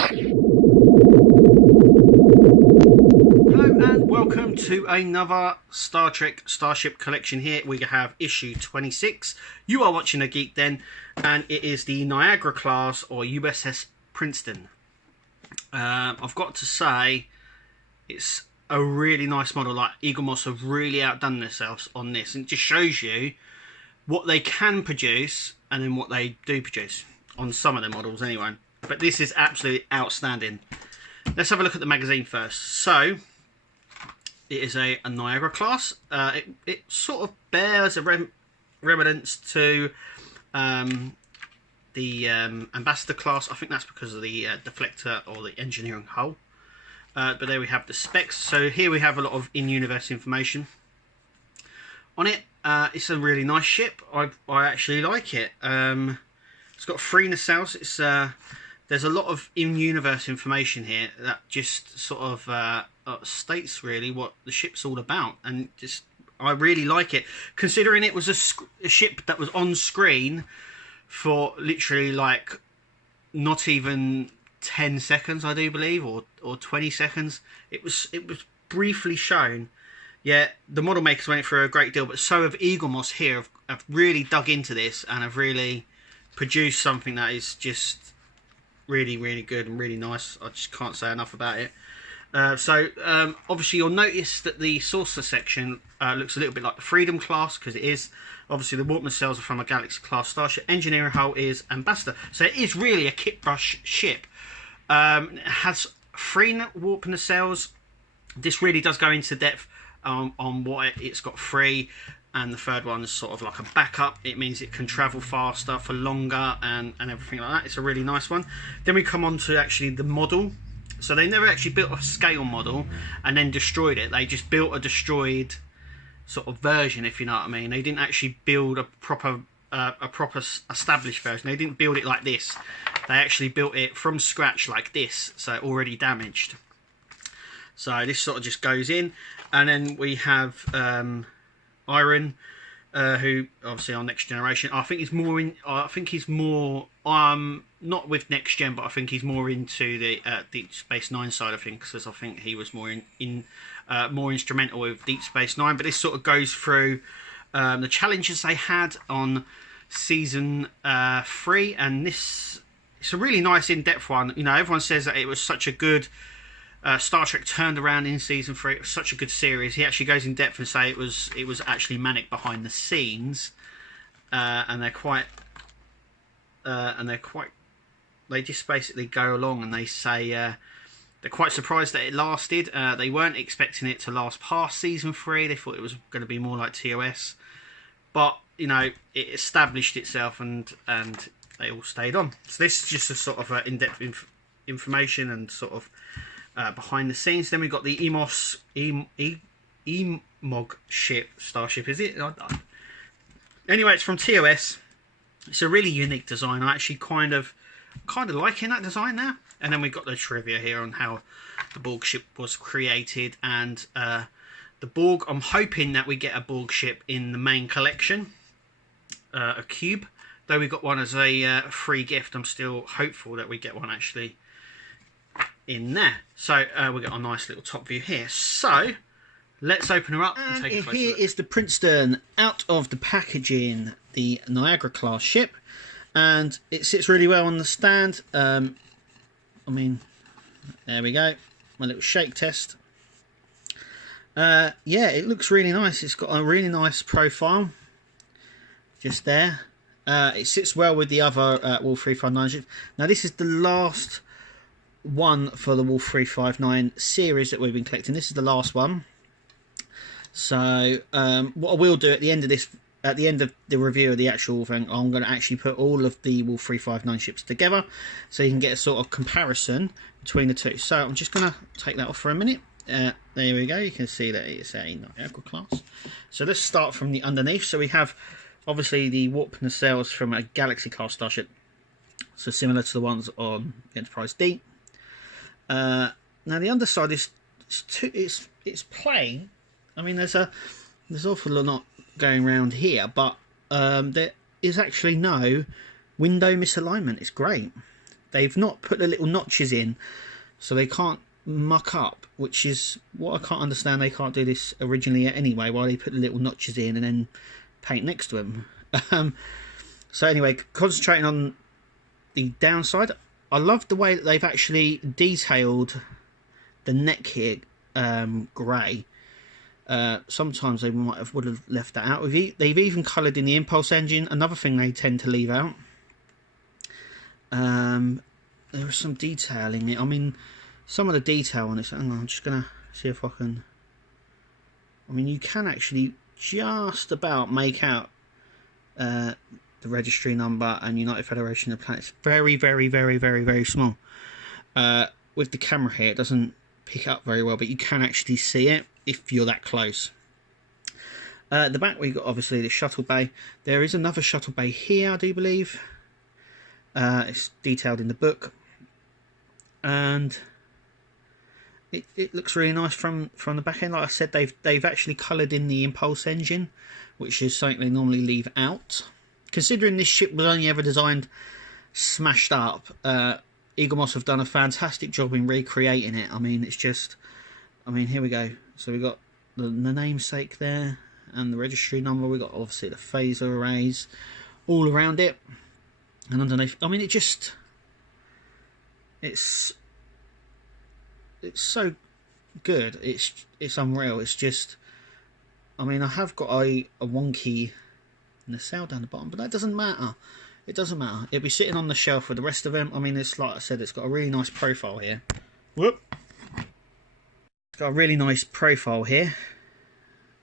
And welcome to another Star Trek Starship collection here. We have issue 26. You are watching A Geek Den, and it is the Niagara class or USS Princeton. I've got to say, it's a really nice model. Like, Eagle Moss have really outdone themselves on this, and it just shows you what they can produce and then what they do produce on some of their models anyway. But this is absolutely outstanding. Let's have a look at the magazine first. So it is a Niagara class. It sort of bears a remnants to the Ambassador class. I think that's because of the deflector or the engineering hull. But there we have the specs. So here we have a lot of in-universe information on it. It's a really nice ship. I actually like it. It's got 3 nacelles. It's there's a lot of in-universe information here that just sort of states really what the ship's all about, and just I really like it, considering it was a ship that was on screen for literally like not even 10 seconds, I do believe, or 20 seconds. It was briefly shown. Yeah, the model makers went for a great deal, but so have Eagle Moss here. Have really dug into this and have really produced something that is just really, really good and really nice. I just can't say enough about it. Obviously you'll notice that the saucer section looks a little bit like the Freedom class, because it is. Obviously the warp nacelles are from a Galaxy class starship. Engineering hull is Ambassador, so it is really a kit brush ship. It has 3 warp nacelles. This really does go into depth on what it's got 3, and the third one is sort of like a backup. It means it can travel faster for longer and everything like that. It's a really nice one. Then we come on to actually the model. So they never actually built a scale model and then destroyed it. They just built a destroyed sort of version, if you know what I mean. They didn't actually build a proper established version. They didn't build it like this. They actually built it from scratch like this, so already damaged. So this sort of just goes in, and then we have Iron, who obviously on Next Generation. I think he's more in. I think he's more not with Next Gen, but I think he's more into the Deep Space Nine side of things, because I think he was more more instrumental with Deep Space Nine. But this sort of goes through the challenges they had on season 3, and it's a really nice in-depth one. You know, everyone says that it was such a good Star Trek turned around in season 3. It was such a good series. He actually goes in depth and say it was actually manic behind the scenes, and they're quite they just basically go along and they say they're quite surprised that it lasted. They weren't expecting it to last past season 3. They thought it was going to be more like TOS, but you know, it established itself, and they all stayed on. So this is just a sort of in-depth information and sort of behind the scenes. Then we've got the EMOG ship, Starship, is it? Anyway, it's from TOS. It's a really unique design. I actually kind of liking that design now. And then we've got the trivia here on how the Borg ship was created, and the Borg. I'm hoping that we get a Borg ship in the main collection, a cube. Though we got one as a free gift, I'm still hopeful that we get one actually in there. So we've got a nice little top view here. So let's open her up and take a closer look. Here is the Princeton out of the packaging, the Niagara class ship, and it sits really well on the stand. I mean, there we go, my little shake test. Yeah, it looks really nice. It's got a really nice profile just there. It sits well with the other Wolf 359 ships. Now this is the last one for the Wolf 359 series that we've been collecting. This is the last one. So what I will do at the end of this, at the end of the review of the actual thing, I'm going to actually put all of the Wolf 359 ships together, so you can get a sort of comparison between the two. So I'm just going to take that off for a minute. There we go. You can see that it's a Niagara class. So let's start from the underneath. So we have obviously the warp nacelles from a Galaxy class starship, so similar to the ones on Enterprise D. Now the underside is it's plain. I mean, there's awful lot going around here, but there is actually no window misalignment. It's great. they've not put the little notches in, so they can't muck up, which is what I can't understand. They can't do this originally anyway, why they put the little notches in and then paint next to them. So anyway, concentrating on the downside, I love the way that they've actually detailed the neck here grey. Sometimes they would have left that out. They've even coloured in the impulse engine, another thing they tend to leave out. There is some detail in it. I mean, some of the detail on this, hang on, I'm just going to see if I can... I mean, you can actually just about make out the registry number and United Federation of Planets. Very, very, very, very, very small. With the camera here, it doesn't pick up very well, but you can actually see it if you're that close. At the back, we've got obviously the shuttle bay. There is another shuttle bay here, I do believe. It's detailed in the book. And... It looks really nice from the back end. Like I said, they've actually coloured in the impulse engine, which is something they normally leave out. Considering this ship was only ever designed smashed up, Eagle Moss have done a fantastic job in recreating it. I mean, it's just... I mean, here we go. So we've got the namesake there and the registry number. We've got obviously the phaser arrays all around it. And underneath... I mean, it just... It's so good. It's unreal. It's just... I mean, I have got a wonky nacelle down the bottom, but that doesn't matter. It doesn't matter. It'll be sitting on the shelf with the rest of them. I mean, it's like I said, it's got a really nice profile here. Whoop! It's got a really nice profile here.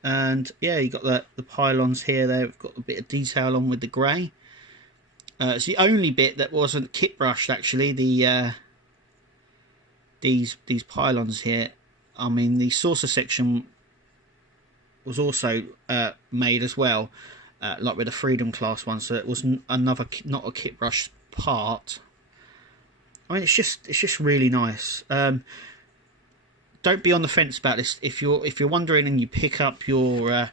And yeah, you got the pylons here. They've got a bit of detail on with the grey. It's the only bit that wasn't kit brushed, actually. These pylons here. I mean, the saucer section was also made as well, like with the Freedom class one. So it was another, not a kit brush part. I mean, it's just really nice. Don't be on the fence about this. If you're wondering and you pick up your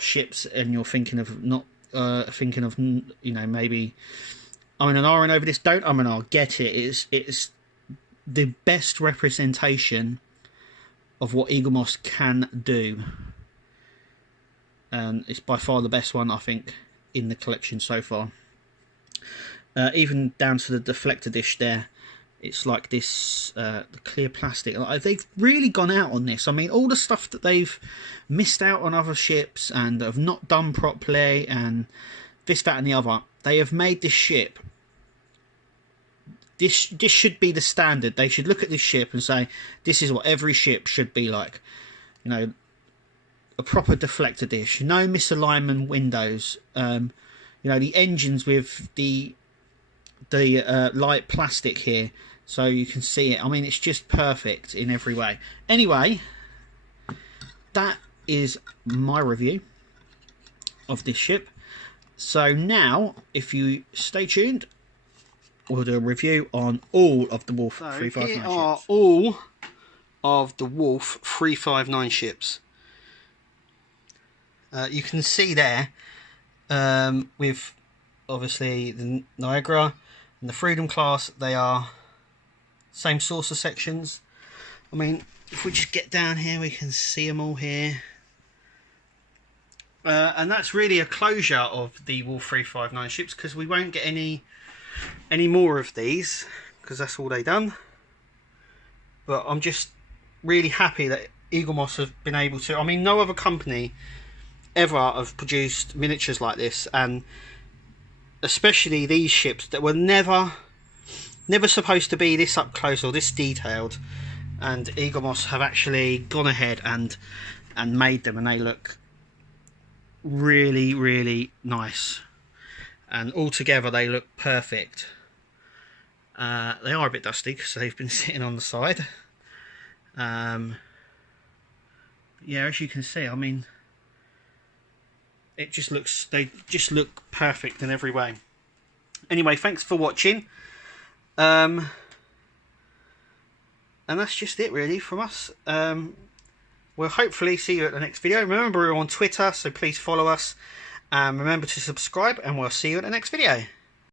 ships and you're thinking of you know, maybe I'm an R over this. Don't I'm an R. Get it. It's the best representation of what Eagle Moss can do, and it's by far the best one, I think, in the collection so far. Even down to the deflector dish there, it's like this the clear plastic. They've really gone out on this. I mean, all the stuff that they've missed out on other ships and have not done properly and this, that and the other, they have made this ship. This should be the standard. They should look at this ship and say, this is what every ship should be like. You know, a proper deflector dish, no misalignment windows. You know, the engines with the light plastic here, so you can see it. I mean, it's just perfect in every way. Anyway, that is my review of this ship. So now, if you stay tuned, we'll do a review on all of the Wolf 359 ships. Here are all of the Wolf 359 ships. You can see there, with obviously the Niagara and the Freedom class, they are same saucer sections. I mean, if we just get down here, we can see them all here. And that's really a closure of the Wolf 359 ships, because we won't get any more of these, because that's all they done. But I'm just really happy that Eagle Moss have been able to. I mean, no other company ever have produced miniatures like this, and especially these ships that were never supposed to be this up close or this detailed, and Eagle Moss have actually gone ahead and made them, and they look really, really nice, and altogether they look perfect. They are a bit dusty because they've been sitting on the side. Yeah, as you can see, I mean, it just looks, they just look perfect in every way. Anyway, thanks for watching. And that's just it really from us. We'll hopefully see you at the next video. Remember, we're on Twitter, so please follow us. Remember to subscribe, and we'll see you at the next video.